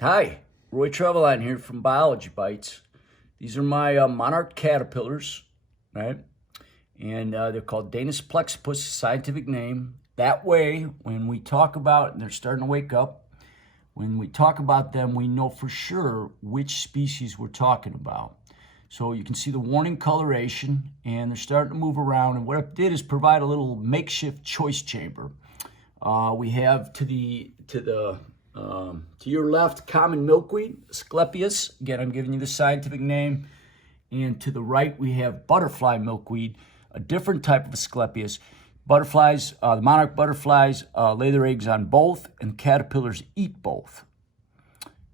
Hi, Roy Treveline here from Biology Bites. These are my monarch caterpillars, right? And they're called Danis plexippus, scientific name. That way, when we talk about, and they're starting to wake up, when we talk about them, we know for sure which species we're talking about. So you can see the warning coloration, and they're starting to move around. And what I did is provide a little makeshift choice chamber. We have to your left, common milkweed, Asclepias. Again, I'm giving you the scientific name. And to the right, we have butterfly milkweed, a different type of Asclepias. Butterflies, the monarch butterflies lay their eggs on both, and caterpillars eat both.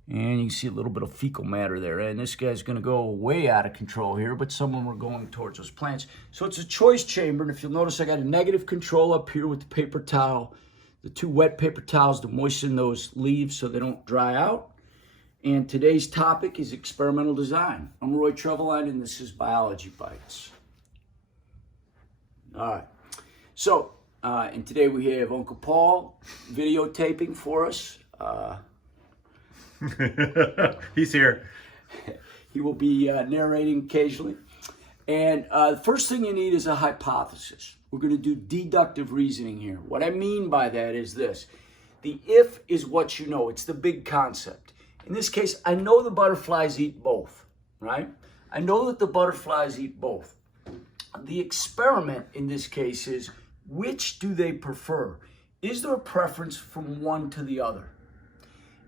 And you can see a little bit of fecal matter there. And this guy's going to go way out of control here, but some of them are going towards those plants. So it's a choice chamber. And if you'll notice, I got a negative control up here with the paper towel. The two wet paper towels to moisten those leaves so they don't dry out. And today's topic is experimental design. I'm Roy Treveline, and this is Biology Bites. All right. So, and today we have Uncle Paul videotaping for us. He's here. He will be narrating occasionally. And the first thing you need is a hypothesis. We're going to do deductive reasoning here. What I mean by that is this. The if is what you know. It's the big concept. In this case, I know the butterflies eat both, right? I know that the butterflies eat both. The experiment in this case is, which do they prefer? Is there a preference from one to the other?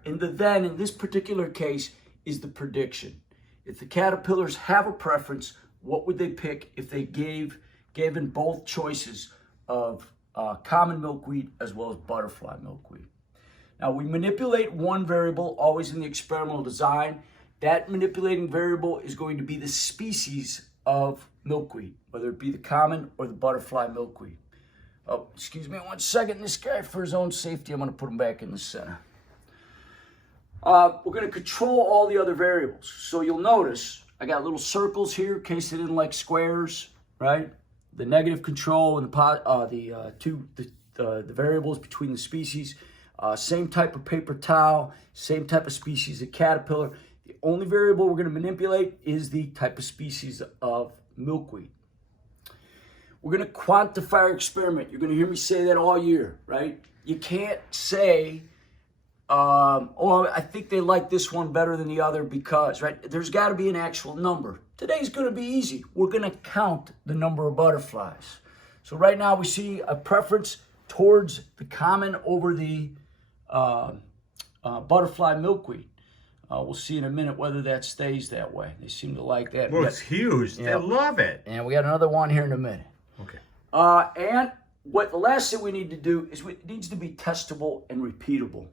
And the then, in this particular case, is the prediction. If the caterpillars have a preference, what would they pick if they given both choices of common milkweed as well as butterfly milkweed? Now, we manipulate one variable always in the experimental design. That manipulating variable is going to be the species of milkweed, whether it be the common or the butterfly milkweed. Oh, excuse me 1 second. This guy, for his own safety, I'm going to put him back in the center. We're going to control all the other variables. So you'll notice I got little circles here in case they didn't like squares, right? The negative control and the variables between the species. Same type of paper towel, same type of species of caterpillar. The only variable we're going to manipulate is the type of species of milkweed. We're going to quantify our experiment. You're going to hear me say that all year, right? You can't say, oh, I think they like this one better than the other because, right? There's got to be an actual number. Today's going to be easy. We're going to count the number of butterflies. So right now we see a preference towards the common over the butterfly milkweed. We'll see in a minute whether that stays that way. They seem to like that. Well, it's huge. Yeah. They love it. And we got another one here in a minute. Okay. And what the last thing we need to do is it needs to be testable and repeatable.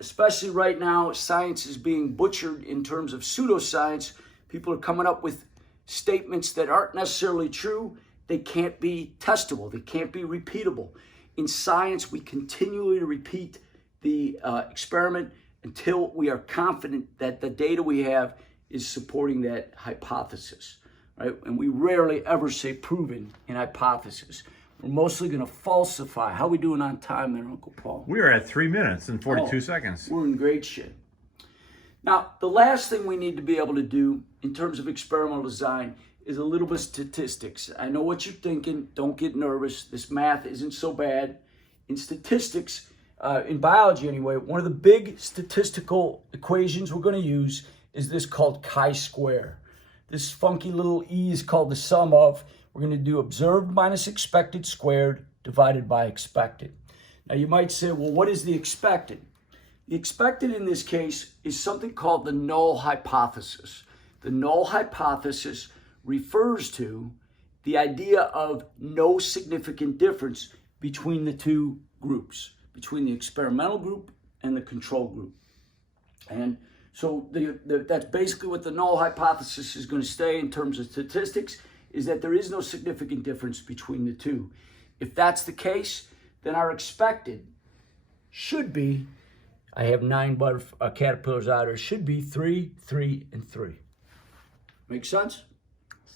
Especially right now, science is being butchered in terms of pseudoscience. People are coming up with statements that aren't necessarily true. They can't be testable. They can't be repeatable. In science, we continually repeat the experiment until we are confident that the data we have is supporting that hypothesis, right? And we rarely ever say proven in hypothesis. We're mostly going to falsify. How are we doing on time there, Uncle Paul? We are at 3 minutes and 42 seconds. We're in great shape. Now, the last thing we need to be able to do in terms of experimental design is a little bit of statistics. I know what you're thinking. Don't get nervous. This math isn't so bad. In statistics, in biology anyway, one of the big statistical equations we're going to use is this called chi-square. This funky little e is called the sum of. We're going to do observed minus expected squared divided by expected. Now you might say, well, what is the expected? The expected in this case is something called the null hypothesis. The null hypothesis refers to the idea of no significant difference between the two groups, between the experimental group and the control group. And so that's basically what the null hypothesis is going to say in terms of statistics, is that there is no significant difference between the two. If that's the case, then our expected should be, I have 9 caterpillars out there, should be 3, 3, and 3. Make sense?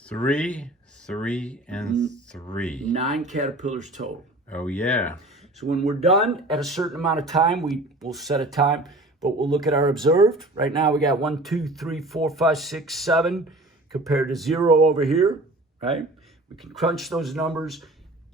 3, 3, and 3. 9 caterpillars total. Oh, yeah. So when we're done at a certain amount of time, we'll set a time. but we'll look at our observed. Right now we got 1, 2, 3, 4, 5, 6, 7 compared to 0 over here, right? We can crunch those numbers.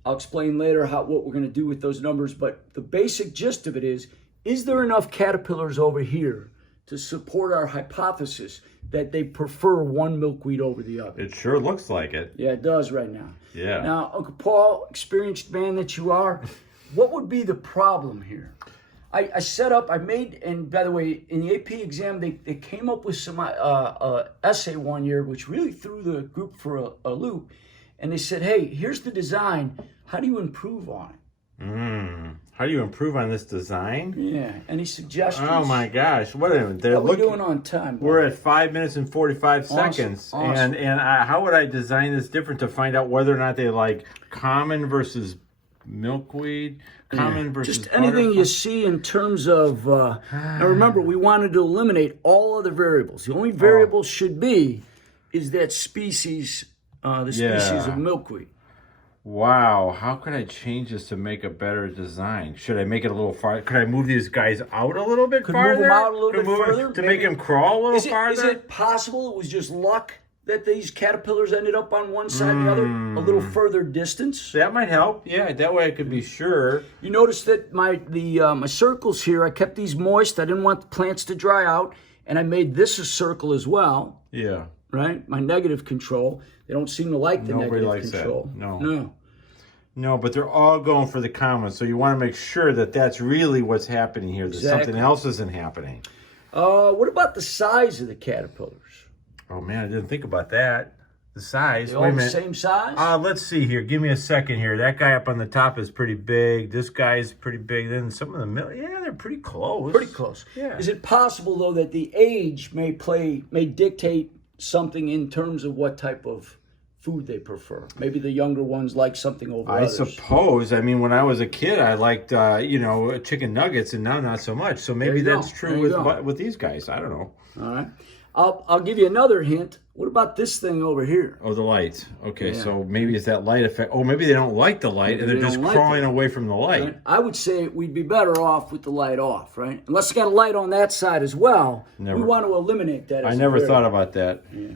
I'll explain later what we're going to do with those numbers, but the basic gist of it is there enough caterpillars over here to support our hypothesis that they prefer one milkweed over the other? It sure looks like it. Yeah, it does right now. Yeah. Now, Uncle Paul, experienced man that you are, what would be the problem here? I set up, I made, and by the way, in the AP exam, they came up with some essay one year, which really threw the group for a loop. And they said, hey, here's the design. How do you improve on it? How do you improve on this design? Yeah. Any suggestions? Oh my gosh! What are they? How are we doing on time? We're at 5 minutes and 45 seconds, Awesome. and how would I design this different to find out whether or not they like common versus milkweed, common versus just anything butterfly? you see in terms of. Now remember, we wanted to eliminate all other variables. The only variable should be is that species, the species of milkweed. Wow, how could I change this to make a better design? Should I make it a little farther? Could I move these guys out a little bit farther? Move them out a little Could bit move it further? to Maybe. make them crawl a little farther? Is it possible it was just luck that these caterpillars ended up on one side and the other, a little further distance? That might help. Yeah, that way I could be sure. You notice that my circles here, I kept these moist. I didn't want the plants to dry out, and I made this a circle as well. Yeah. Right? My negative control. They don't seem to like the Nobody negative likes control. That. No, but they're all going for the common, so you want to make sure that that's really what's happening here, that something else isn't happening. What about the size of the caterpillars? Oh, man, I didn't think about that. The size. They Wait a all the minute. same size? Let's see here. Give me a second here. That guy up on the top is pretty big. This guy is pretty big. Then some of them, yeah, they're pretty close. Pretty close. Yeah. Is it possible, though, that the age may dictate something in terms of what type of food they prefer? Maybe the younger ones like something over I others. suppose. I mean, when I was a kid, I liked, chicken nuggets, and now not so much. So maybe that's true with these guys. I don't know. All right. I'll give you another hint. What about this thing over here? Oh, the light. Okay, so maybe it's that light effect. Oh, maybe they don't like the light, and they're just crawling away from the light. Right? I would say we'd be better off with the light off, right? Unless you got a light on that side as well. We want to eliminate that. I never thought about that. Yeah.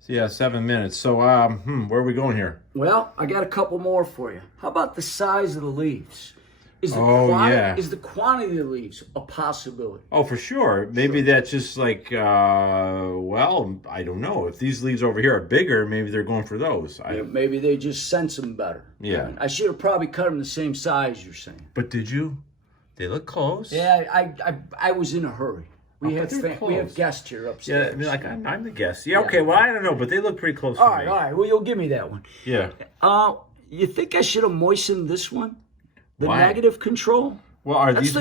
So yeah, 7 minutes. So where are we going here? Well, I got a couple more for you. How about the size of the leaves? Is the quantity of the leaves a possibility? Oh, for sure. Maybe that's just like, I don't know. If these leaves over here are bigger, maybe they're going for those. Maybe they just sense them better. Yeah. Right? I should have probably cut them the same size, you're saying. But did you? They look close. Yeah, I was in a hurry. We have guests here upstairs. Yeah, I mean, like I'm the guest. Yeah, okay. Well, I don't know, but they look pretty close. All right. Well, you'll give me that one. Yeah. You think I should have moistened this one? The Why? negative control? Well, are these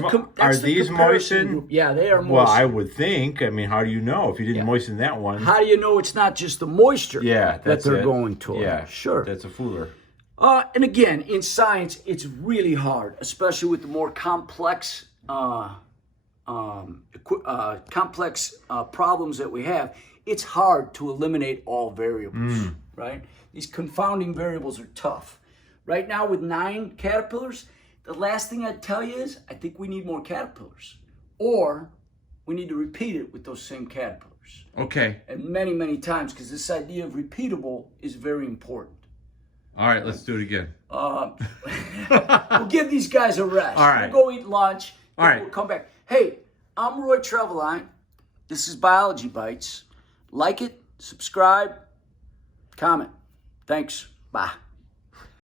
moistened? Yeah, they are moistened. Well, I would think. I mean, how do you know if you didn't moisten that one? How do you know it's not just the moisture that they're going toward? Yeah, sure. That's a fooler. And again, in science, it's really hard, especially with the more complex problems that we have. It's hard to eliminate all variables, right? These confounding variables are tough. Right now, with 9 caterpillars, the last thing I'd tell you is I think we need more caterpillars, or we need to repeat it with those same caterpillars. Okay. And many, many times, because this idea of repeatable is very important. All right, let's do it again. We'll give these guys a rest. All right. We'll go eat lunch. All right. We'll come back. Hey, I'm Roy Treveline. This is Biology Bites. Like it, subscribe, comment. Thanks. Bye.